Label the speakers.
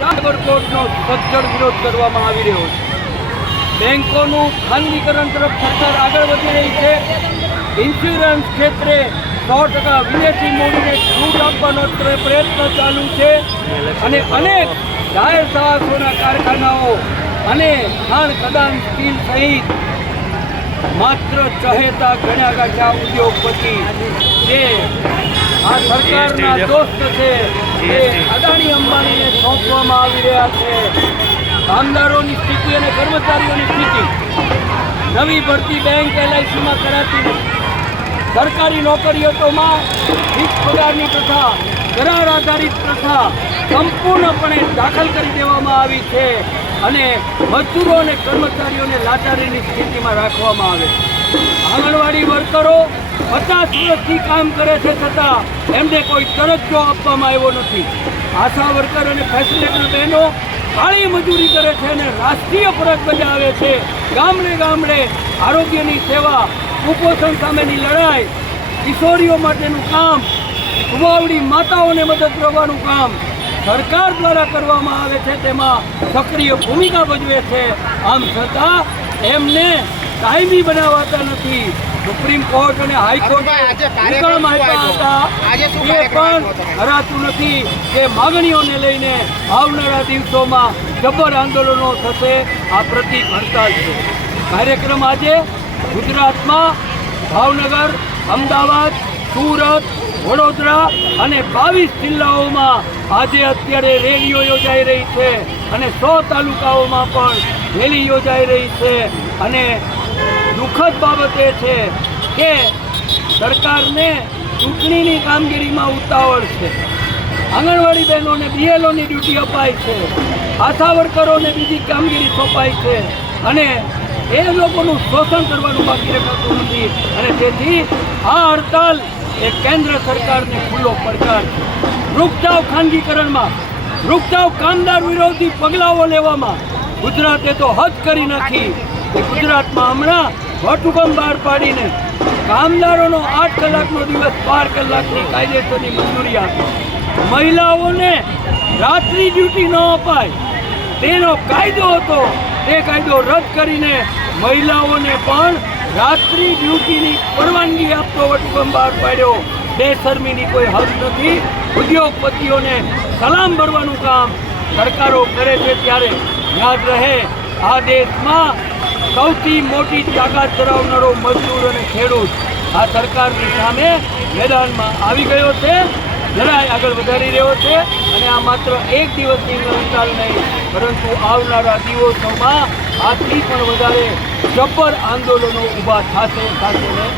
Speaker 1: કોર્ટનો સજ્જડ વિરોધ કરવામાં આવી રહ્યો છે. બેંકોનું ખાનગીકરણ તરફ સરકાર આગળ વધી રહી છે. ઇન્સ્યોરન્સ ક્ષેત્રે સો ટકા વિદેશી મૂડીને છૂટ આપવાનો પ્રયત્ન ચાલુ છે. અને અનેક જાહેર સાહસોના કારખાનાઓ અને ખાણ ખદાન સ્ટીલ સહિત માત્ર ચહેતા ગણ્યા ગાંઠ્યા ઉદ્યોગપતિ જે આ સરકારના દોસ્ત છે. એ અદાણી કામદારોની સ્થિતિ અને કર્મચારીઓની સ્થિતિ. નવી ભરતી બેંક એલઆઈસીમાં કરાતી સરકારી નોકરીઓમાં ફિક્સ પગારની પ્રથા, કરાર આધારિત પ્રથા સંપૂર્ણપણે દાખલ કરી દેવામાં આવી છે અને મજૂરો અને કર્મચારીઓને લાચારીની સ્થિતિમાં રાખવામાં આવે છે. આંગણવાડી વર્કરો પચાસ વર્ષથી કામ કરે છે છતાં એમને કોઈ દરજ્જો આપવામાં આવ્યો નથી. આશા વર્કર અને ફેસિલિટી બહેનો કાળી મજૂરી કરે છે અને રાષ્ટ્રીય ફરજ બજાવે છે. ગામડે ગામડે આરોગ્યની સેવા, કુપોષણ સામેની લડાઈ, કિશોરીઓ માટેનું કામ, કુવાવડી માતાઓને મદદ કરવાનું કામ સરકાર દ્વારા કરવામાં આવે છે. તેમાં સક્રિય ભૂમિકા ભજવે છે. આમ છતાં એમને કાયમી બનાવાતા નથી. સુપ્રીમ કોર્ટ અને હાઈકોર્ટ
Speaker 2: શું
Speaker 1: આપ્યા હતા. એ પણ
Speaker 2: આપ્યો
Speaker 1: નથી. કે માગણીઓને લઈને આવનારા દિવસોમાં જબર આંદોલનો થશે. આ પ્રતિક હડતાલ છે. કાર્યક્રમ આજે ગુજરાતમાં ભાવનગર અમદાવાદ સુરત વડોદરા અને બાવીસ જિલ્લાઓમાં આજે અત્યારે રેલીઓ યોજાઈ રહી છે. અને સો તાલુકાઓમાં પણ રેલી યોજાઈ રહી છે. અને દુઃખદ બાબત એ છે કે સરકારને ચૂંટણીની કામગીરીમાં ઉતાવળ છે. આંગણવાડી બહેનોને બીએલઓની ડ્યુટી અપાય છે. આશા વર્કરોને બીજી કામગીરી સોંપાય છે. અને એ લોકોનું શોષણ કરવાનું બાકી રખાતું નથી. અને તેથી આ હડતાલ એ કેન્દ્ર સરકારને ખુલ્લો પડકાર છે. ખાનગીકરણમાં જાઓ કામદાર વિરોધી પગલાઓ લેવામાં ગુજરાતે તો હદ કરી નાખી. ગુજરાતમાં હમણાં વટહુકમ બહાર પાડીને કામદારોનો આઠ કલાકનો દિવસ બાર કલાકની કાયદેસરની મંજૂરી આપી. મહિલાઓને રાત્રિ ડ્યુટી ન અપાય. તેનો કાયદો હતો, તે કાયદો રદ કરીને મહિલાઓને પણ રાત્રિ ડ્યુટીની પરવાનગી આપતો વટહુકમ બહાર પાડ્યો. બેશરમીની કોઈ હદ નથી. ઉદ્યોગપતિઓને સલામ ભરવાનું કામ સરકારો કરે છે ત્યારે યાદ રહે, આ દેશમાં સૌથી મોટી તાકાત ધરાવનારો મજદૂર અને ખેડૂત આ સરકારની સામે મેદાનમાં આવી ગયો છે લડાઈ આગળ વધારી રહ્યો છે અને આ માત્ર એક દિવસની હડતાલ નહીં, પરંતુ આવનારા દિવસોમાં આથી પણ વધારે જબ્બર આંદોલનો ઊભા થશે થશે ને.